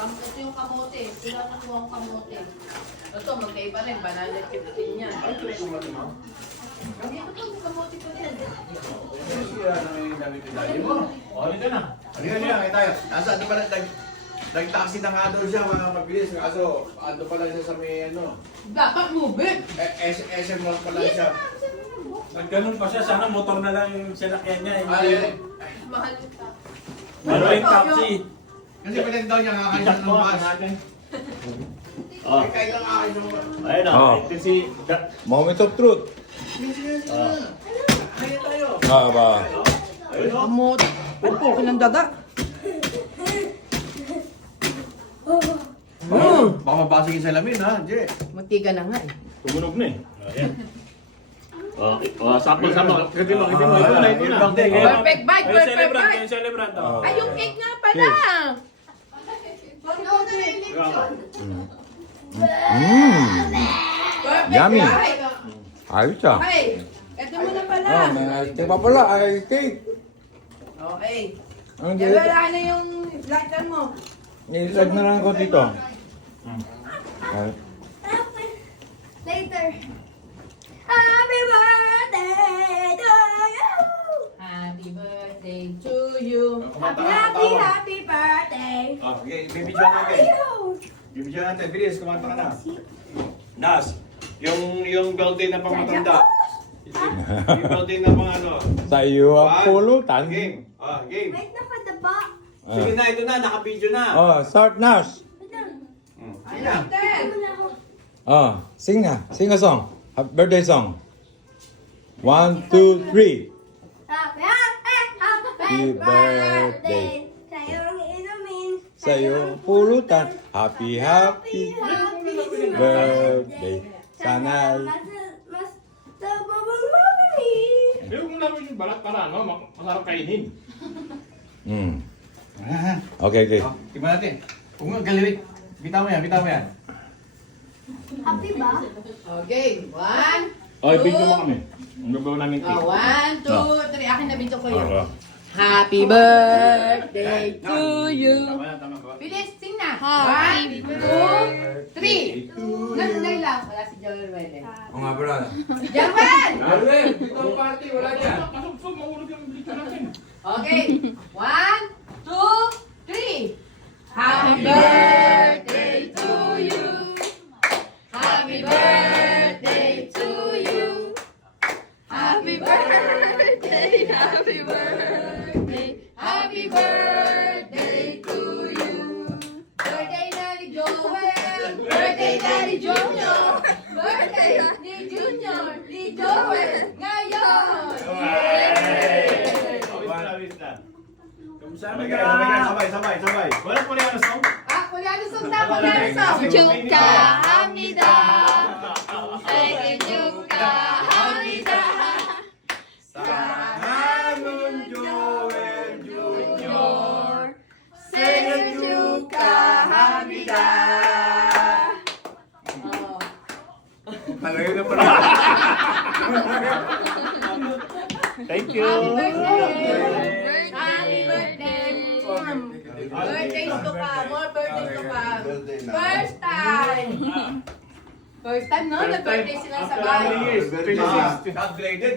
Ito yung kamote. Sila na po ang kamote. Ito, magkaiba rin. Banana 15 yan. Ay, ito yung mo. Hindi ko ito, kamote ko din. Siya na may dami-dami mo. O, halika na. Halika niya, kaya tayo. Nasa ano pala, nag-taxi na nga daw siya, mga mabilis. Kaso, ando pala siya sa may ano. Dapat move. SM Mall pala siya. Nagganon pa siya, sana motor na lang yung sinakyan niya. Ay, Mahal ka. Pero yung taxi. kasi pinag daw niya, kakain siya ng bus. Oh. Ay, kailang kakain ng bus. Ayun na, Oh. ito si... Moment of truth. Kaya tayo. Ba. Ayun o. Kamote. Opo, pinandaga. Baka mabasig yung salamin ha, Jay. Matiga na nga eh. Tumunog na eh. Ayan. Sakto-sakto. Ito mo, ito mo. Ito na. Perfect bite, Yung perfect celebrant, bite. yung celebrant. Oh. Ay, yung cake nga pala. Perfect Yummy. bite. Ayos ah. Okay, ito mo na pala. Oh, may pa pala. Ay, cake. Okay. Ang Yan wala na yung lighter mo. Nilag na lang ko dito. Ay. Later. Happy birthday to you. Happy birthday to you. Happy birthday. Oh, okay, bibidyoan natin. Bibidyoan natin, bilis, kumanta ka na. Nas, yung birthday na pangmatanda. Yung birthday na pang ano. Sa iyo ang pulutan. Game. Ah, game. Wait na for the box. Sige na, ito na, naka-video na. Oh, start Nash. Sige na. Oh, sing na. Sing a song. Happy birthday song. 1, 2, 3. Happy birthday. Sa'yong inumin. Sa iyo ang pulutan. Happy, happy birthday. Sana'y Mas tababang mami. Pero kung namin yung balat para ano, masarap kainin. Okay, okay. Oh, tingnan natin. Kung nga, galiwit. Bitaw mo yan, bitaw mo yan. Happy ba? Okay, 1, Okay, video mo kami. Ang gagawa namin cake. 1, 2, 3. Akin na bito ko yun. Happy birthday to you. Tama yan, tama ko. Bilis, sing na. 1, 2, 3. Nandun lang. Wala si Joel Wele. Oo nga pala. Joel! Alvin, dito ang party. Wala dyan. Kasog-sog, mahulog yung video natin. Okay. 1, 2, 3. Happy birthday to you. Happy birthday to you. Happy birthday, happy birthday, happy birthday to you. Birthday na ni Joel, birthday na ni Junior, birthday ni Junior, ni Joel, ngayon. Kamusta Sabay. Walang Koreano song? Koreano song na, Koreano song. 축하합니다. 생일 축하합니다. Sarangon Joel Junior. 생일 축하합니다. Talaga na pala. Thank you. Happy birthday. Birthdays to come, more birthdays to come. First time. First time, no? Nag-birthday sila After sabay. how many years? 26. Upgraded.